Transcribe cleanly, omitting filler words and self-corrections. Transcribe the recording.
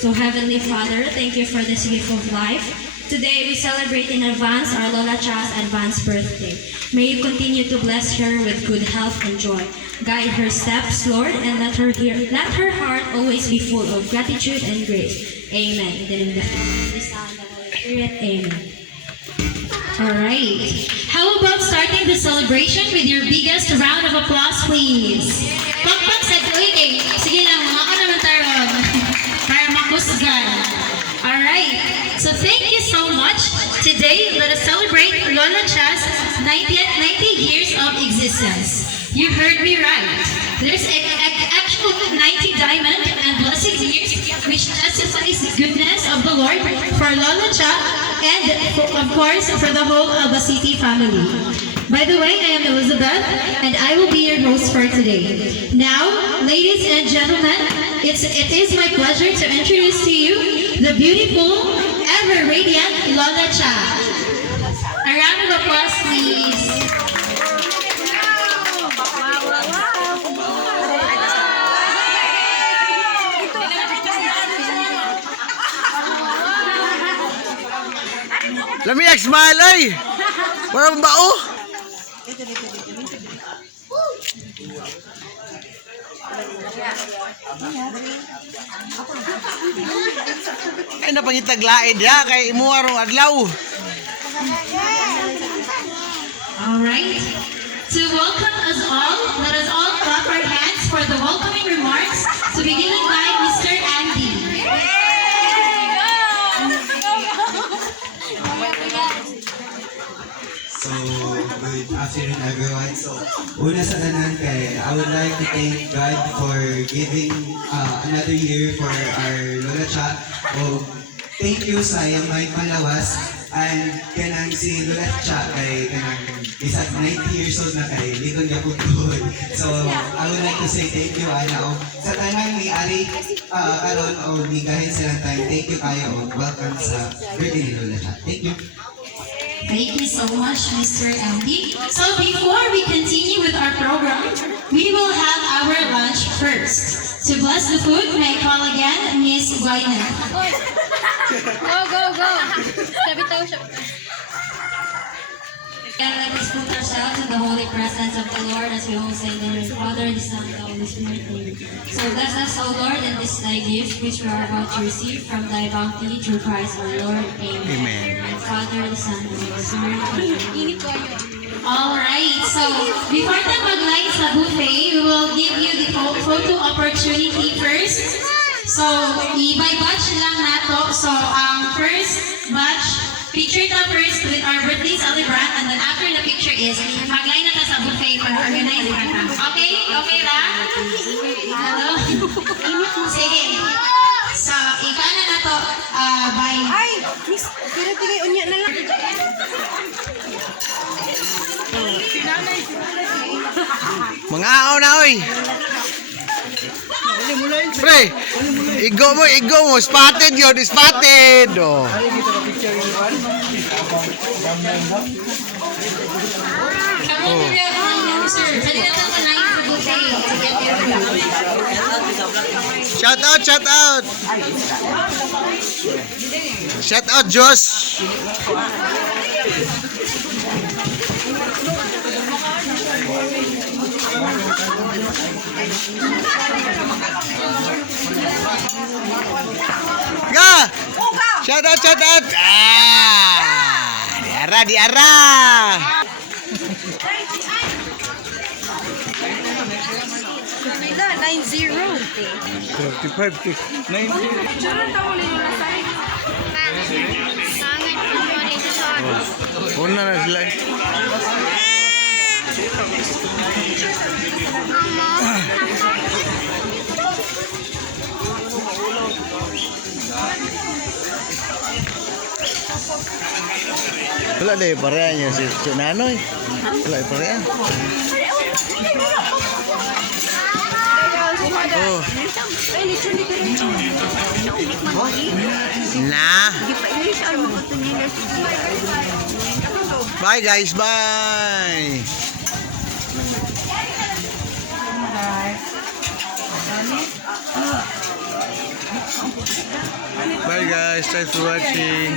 So Heavenly Father, thank you for this gift of life. Today we celebrate in advance our Lola Cha's advanced birthday. May you continue to bless her with good health and joy. Guide her steps, Lord, and let her heart always be full of gratitude and grace. Amen. In the name of the Father, the Son, and the Holy Spirit. Amen. Alright. How about starting the celebration with your biggest round of applause, please? Pakpak sa tuig eh. Sige lang, ako naman taron. Para makusgan. Alright. So thank you so much. Today, let us celebrate Lola Cha's 90 years of existence. You heard me right. There's actual 90 diamond and blessed years which testifies the goodness of the Lord for Lola Cha and of course for the whole Albacete family. By the way, I am Elizabeth and I will be your host for today. Now, ladies and gentlemen, it is my pleasure to introduce to you the beautiful, ever radiant Lola Cha. A round of applause, please. Lamiyak smile ay. Wala bang bao? Ay napangitaglaid ya kay imo arong adlaw. All right. To welcome us all, let us all clap our hands for the welcoming remarks. So beginning by Mr. Andy. So, good afternoon everyone. So, una sa tanan kay, I would like to thank God for giving another year for our Lola Cha. Oh, thank you sa iyang may palawas and kanang si Lola Cha kay kanang isa 90 years old na kay likod niya po tuhod. So, I would like to say thank you ana. Sa tanan ni Ari karon o ni gahin silang time. Thank you kayo. Welcome sa birthday ni Lola Cha. Thank you. Thank you so much, Mr. Andy. So before we continue with our program, we will have our lunch first. To bless the food, may I call again Miss Guayna. Go. And let us put ourselves in the holy presence of the Lord as we all say in the name of the Father, the Son, and the Holy Spirit. Amen. So bless us, O Lord, and this thy gift which we are about to receive from thy bounty through Christ our Lord. Amen. Amen. And Father, the Son, and the Holy Spirit. Amen. Alright, so before tayo mag-line sa buffet, we will give you the photo opportunity first. So, by batch lang nato. So, first batch, picture ta first with our birthday celebrant, and then after the picture is, mag-line na ta sa buffet para organize ka ta. Okay? Okay ba? Hello? Sige. So, ikana na to, by... Ay, miss, pili unya na lang. Mga aw na oy. Pre, igo mo, spotted yun, spotted. Oh. Shout out. Shout out, Josh. Ga! Shout out! Diara! Ila, 9-0. 35 to 90. Diyan tawo nila na side. Una na sila. Wala deh pareha niya si Nanoy. Wala pareha. Oh. Nah. Bye guys, bye. Bye guys. Thanks for watching.